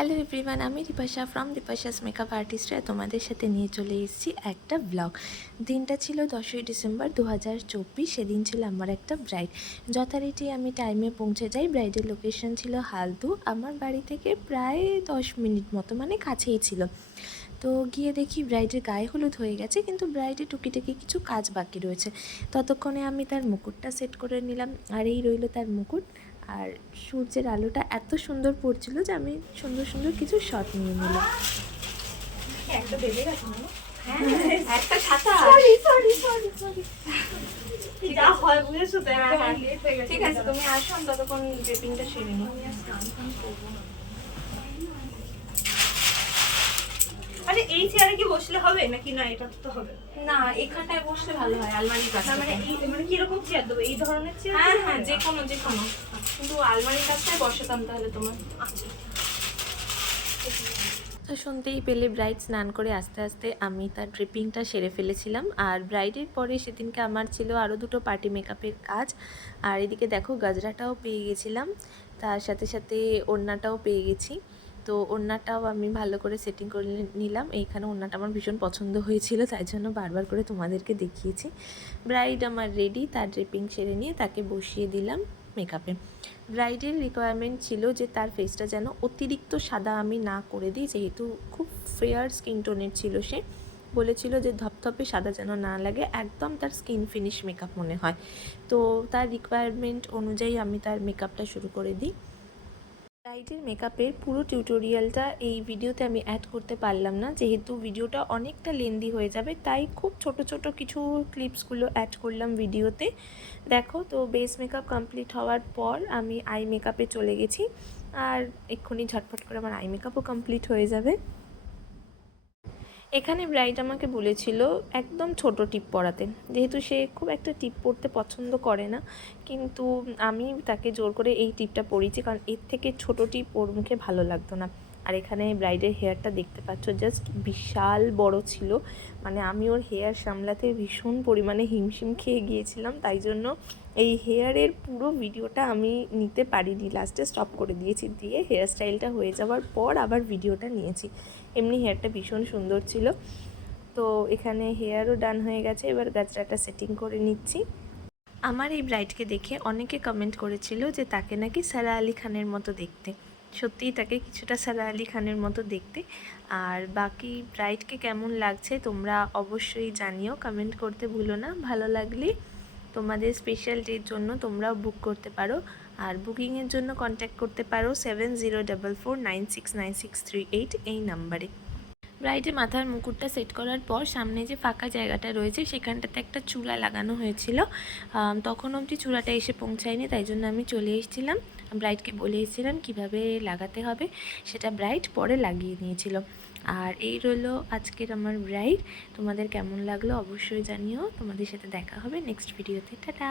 Hello everyone, আমি Dipasha from দীপাশাস makeup আর্টিস্টরা তোমাদের সাথে নিয়ে চলে এসেছি একটা ব্লগ। দিনটা ছিল 10ই ডিসেম্বর 2024। সেদিন ছিল আমার একটা ব্রাইড। যথারীতি আমি টাইমে পৌঁছে যাই। ব্রাইডের লোকেশন ছিল হালদু, আমার বাড়ি থেকে প্রায় 10 মিনিট মতো, মানে কাছেই ছিল। তো গিয়ে দেখি ব্রাইডের গায়ে হলুদ হয়ে গেছে, কিন্তু ব্রাইডের টুকিটাকি কিছু কাজ বাকি রয়েছে। ততক্ষণে আমি তার মুকুটটা সেট করে নিলাম, আর এই রইল তার মুকুট। আর সূর্যের আলোটা এত সুন্দর পড়ছিল যে আমি সুন্দর সুন্দর কিছু শট নিয়ে নিলাম। একটা বেজে গেছে না? হ্যাঁ, একটা ছাতা। যা হয় বুঝেছো তো, একটা হ্যাঁ, লেট হয়ে গেছে। ঠিক আছে, তুমি আসো, আমি ততক্ষণ ড্রেপিংটা সেরে নিই। আরে এই চেয়ারে কি বসলে হবে নাকি না? এটা তো হবে না, এখানটায় বসলে ভালো হয়, আলমারির কাছে। না, মানে এই মানে কি রকম চেয়ার দেবো? এই ধরনের চেয়ার? হ্যাঁ হ্যাঁ, যে কোনো কিন্তু আলমারির কাছটায় বসাতাম তাহলে তোমার। আচ্ছা। তো শুনতেই পেলে ব্রাইড স্নান করে আস্তে আস্তে আমি তার ড্রিপিংটা সেরে ফেলেছিলাম। আর ব্রাইডের পরে সেদিনকে আমার ছিল আরও দুটো পার্টি মেকআপের কাজ। আর এদিকে দেখো গাজরাটাও পেয়ে গেছিলাম, তার সাথে সাথে ওড়নাটাও পেয়ে গেছি। তো ওড়নাটাও আমি ভালো করে সেটিং করে নিলাম। এইখানে ওড়নাটা আমার ভীষণ পছন্দ হয়েছিল, তাই জন্য বারবার করে তোমাদেরকে দেখিয়েছি। ব্রাইড আমার রেডি, তার ড্রিপিং সেরে নিয়ে তাকে বসিয়ে দিলাম মেকআপে। ব্রাইডের রিকোয়ারমেন্ট ছিল যে তার ফেসটা যেন অতিরিক্ত সাদা আমি না করে দিই, যেহেতু খুব ফেয়ার স্কিন টোনের ছিল। সে বলেছিল যে ধপধপে সাদা যেন না লাগে, একদম তার স্কিন ফিনিশ মেকআপ মনে হয়। তো তার রিকোয়ারমেন্ট অনুযায়ী আমি তার মেকআপটা শুরু করে দিই। ব্রাইডের মেকআপের পুরো টিউটোরিয়ালটা এই ভিডিওতে আমি অ্যাড করতে পারলাম না, যেহেতু ভিডিওটা অনেকটা লেন্দি হয়ে যাবে, তাই খুব ছোট ছোট কিছু ক্লিপসগুলো অ্যাড করলাম ভিডিওতে। দেখো, তো বেস মেকআপ কমপ্লিট হওয়ার পর আমি আই মেকআপে চলে গেছি, আর এক্ষুনি ঝটফট করে আমার আই মেকআপও কমপ্লিট হয়ে যাবে। এখানে ব্রাইড আমাকে বলেছিল একদম ছোট টিপ পরাতে, যেহেতু সে খুব একটা টিপ পরতে পছন্দ করে না, কিন্তু আমি তাকে জোর করে এই টিপটা পরিয়েছি, কারণ এর থেকে ছোট টিপ ওর মুখে ভালো লাগতো না। আর এখানে ব্রাইডের হেয়ারটা দেখতে পাচ্ছ, জাস্ট বিশাল বড় ছিল, মানে আমি ওর হেয়ার সামলাতে ভীষণ পরিমাণে হিমশিম খেয়ে গিয়েছিলাম, তাই জন্য এই হেয়ারের পুরো ভিডিওটা আমি নিতে পারিনি, লাস্টে স্টপ করে দিয়েছি। দিয়ে হেয়ার স্টাইলটা হয়ে যাওয়ার পর আবার ভিডিওটা নিয়েছি। এমনি হেয়ারটা ভীষণ সুন্দর ছিল। তো এখানে হেয়ারও ডান হয়ে গেছে, এবার গাজরাটা সেটিং করে নিচ্ছি। আমার এই ব্রাইডকে দেখে অনেকে কমেন্ট করেছিল যে তাকে নাকি সারা আলি খানের মতো দেখতে। সত্যিই তাকে কিছুটা সারা আলি খানের মতো দেখতে। আর বাকি ব্রাইডকে কেমন লাগছে তোমরা অবশ্যই জানিও, কমেন্ট করতে ভুলো না। ভালো লাগলে তোমাদের স্পেশাল ডের জন্য তোমরাও বুক করতে পারো, আর বুকিংয়ের জন্য কন্ট্যাক্ট করতে পারো 7044969638 এই নাম্বারে। ব্রাইডের মাথার মুকুটটা সেট করার পর সামনে যে ফাঁকা জায়গাটা রয়েছে সেখানটাতে একটা চূড়া লাগানো হয়েছিল। তখন অবধি চূড়াটা এসে পৌঁছায়নি, তাই জন্য আমি চলে এসেছিলাম। ব্রাইডকে বলে এসেছিলাম কীভাবে লাগাতে হবে, সেটা ব্রাইড পরে লাগিয়ে নিয়েছিল। আর এই রইলো আজকের আমার ব্রাইড। তোমাদের কেমন লাগলো অবশ্যই জানিও। তোমাদের সাথে দেখা হবে নেক্সট ভিডিওতে। টাটা।